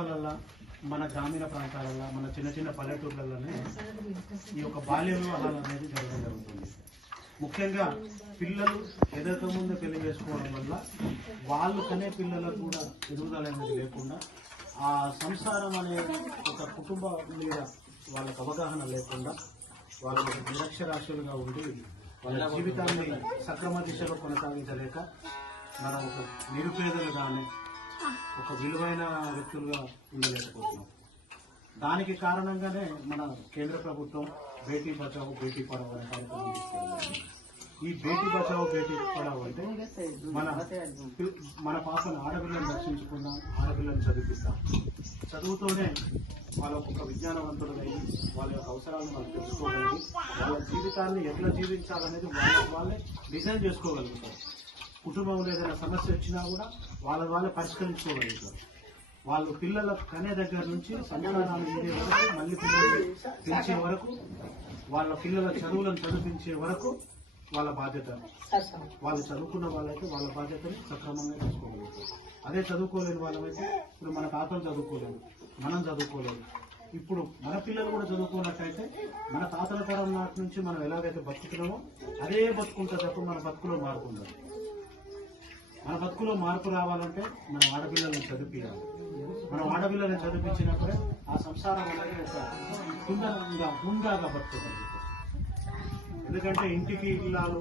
తండాలల్లో మన గ్రామీణ ప్రాంతాలలో మన చిన్న చిన్న పల్లెటూర్లలోనే ఈ యొక్క బాల్య వివాహాలు అనేది జరగడం జరుగుతుంది. ముఖ్యంగా పిల్లలు ఎదగక ముందు పెళ్లి చేసుకోవడం వల్ల వాళ్ళు కనే పిల్లలకు కూడా ఎదుగుదల అనేది లేకుండా ఆ సంసారం అనే ఒక కుటుంబం మీద వాళ్ళకు అవగాహన లేకుండా వాళ్ళు నిరక్షరాస్యులుగా ఉండి వాళ్ళ జీవితాన్ని సక్రమ దిశలో కొనసాగించలేక మనం ఒక నిరుపేదలుగానే ఒక విలువైన వ్యక్తులుగా ఉండలేకపోతున్నాం. దానికి కారణంగానే మన కేంద్ర ప్రభుత్వం బేటీ బచావో బేటీ పడావో అనే కార్యక్రమం తీసుకెళ్ళాలి. ఈ బేటీ బచావో బేటీ పడావో అంటే మన పాపను ఆడపిల్లను రక్షించుకుందాం, ఆడపిల్లను చదివిస్తాం. చదువుతోనే వాళ్ళ ఒక విజ్ఞానవంతులై వాళ్ళ యొక్క అవసరాలను వాళ్ళు తెలుసుకోగలిగి వాళ్ళ జీవితాన్ని ఎట్లా జీవించాలనేది వాళ్ళే డిజైన్ చేసుకోగలుగుతారు. కుటుంబంలో ఏదైనా సమస్య వచ్చినా కూడా వాళ్ళే పరిష్కరించుకోగలుగుతారు. వాళ్ళు పిల్లల కనే దగ్గర నుంచి సంతానాలు ఇదే వరకు, మళ్ళీ పిల్లలు పెంచే వరకు, వాళ్ళ పిల్లల చదువులను చదివించే వరకు వాళ్ళ బాధ్యత. వాళ్ళు చదువుకున్న వాళ్ళైతే వాళ్ళ బాధ్యతని సక్రమంగా తీసుకోగలుగుతారు. అదే చదువుకోలేని వాళ్ళమైతే ఇప్పుడు మన తాతలు చదువుకోలేదు, మనం చదువుకోలేదు. ఇప్పుడు మన పిల్లలు కూడా చదువుకున్నట్టయితే మన తాతల తరం నాటి నుంచి మనం ఎలాగైతే బతుకుతున్నామో అదే బతుకుంటే తప్ప మన బతుకులో మార్పు ఉండదు. మన బతుకులో మార్పు రావాలంటే మనం ఆడపిల్లలను చదివించాలి. మనం ఆడపిల్లలను చదివించినప్పుడే ఆ సంసారం అనేది ఒక హుందాగా బతుకుతుంది. ఎందుకంటే ఇంటికి ఇల్లాలు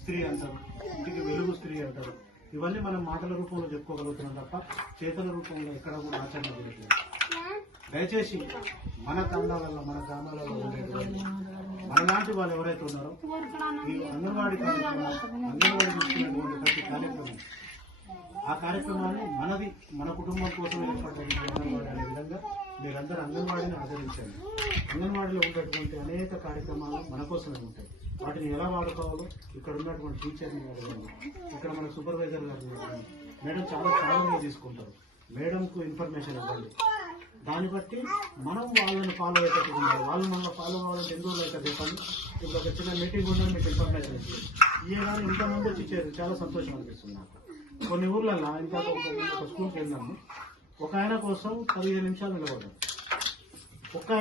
స్త్రీ అంటారు, ఇంటికి వెలుగు స్త్రీ అంటారు. ఇవన్నీ మనం మాటల రూపంలో చెప్పుకోగలుగుతున్నాం తప్ప చేతుల రూపంలో ఎక్కడ కూడా ఆచరణ జరుగుతుంది. దయచేసి మన తండాలలో మన గ్రామాలలో ఉండేటువంటి మనలాంటి వాళ్ళు ఎవరైతే ఉన్నారో ఈ అంగన్వాడీ తీసుకునేటువంటి ప్రతి కార్యక్రమం ఆ కార్యక్రమాన్ని మన కుటుంబం కోసం ఏర్పడ్డది అంగన్వాడీ అనే విధంగా మీరందరూ అంగన్వాడీని ఆదరించండి. అంగన్వాడీలో ఉండేటువంటి అనేక కార్యక్రమాలు మన కోసమే ఉంటాయి. వాటిని ఎలా వాడుకోవాలో ఇక్కడ ఉన్నటువంటి టీచర్ని అడగండి, ఇక్కడ మన సూపర్వైజర్ గారిని అడగండి. మేడం చాలా ఛాలెంజ్గా తీసుకుంటారు. మేడంకు ఇన్ఫర్మేషన్ ఇవ్వండి. దాన్ని బట్టి మనం వాళ్ళని ఫాలో అయ్యేటట్టు ఉండాలి. వాళ్ళు మనల్ని ఫాలో అవ్వాలంటే ఎన్ని రోజులు అయితే చెప్పండి. ఇప్పుడు ఒక చిన్న మీటింగ్ ఉందని మీకు ఇన్ఫర్మేషన్ ఇచ్చింది. ఇవే కానీ ఇంతమంది వచ్చి ఇచ్చేది చాలా సంతోషం అనిపిస్తుంది నాకు. కొన్ని ఊర్లలో ఇంకా ఒక స్కూల్కి వెళ్ళినాము, ఒక ఆయన కోసం 15 నిమిషాలు నిలబడ్డాం.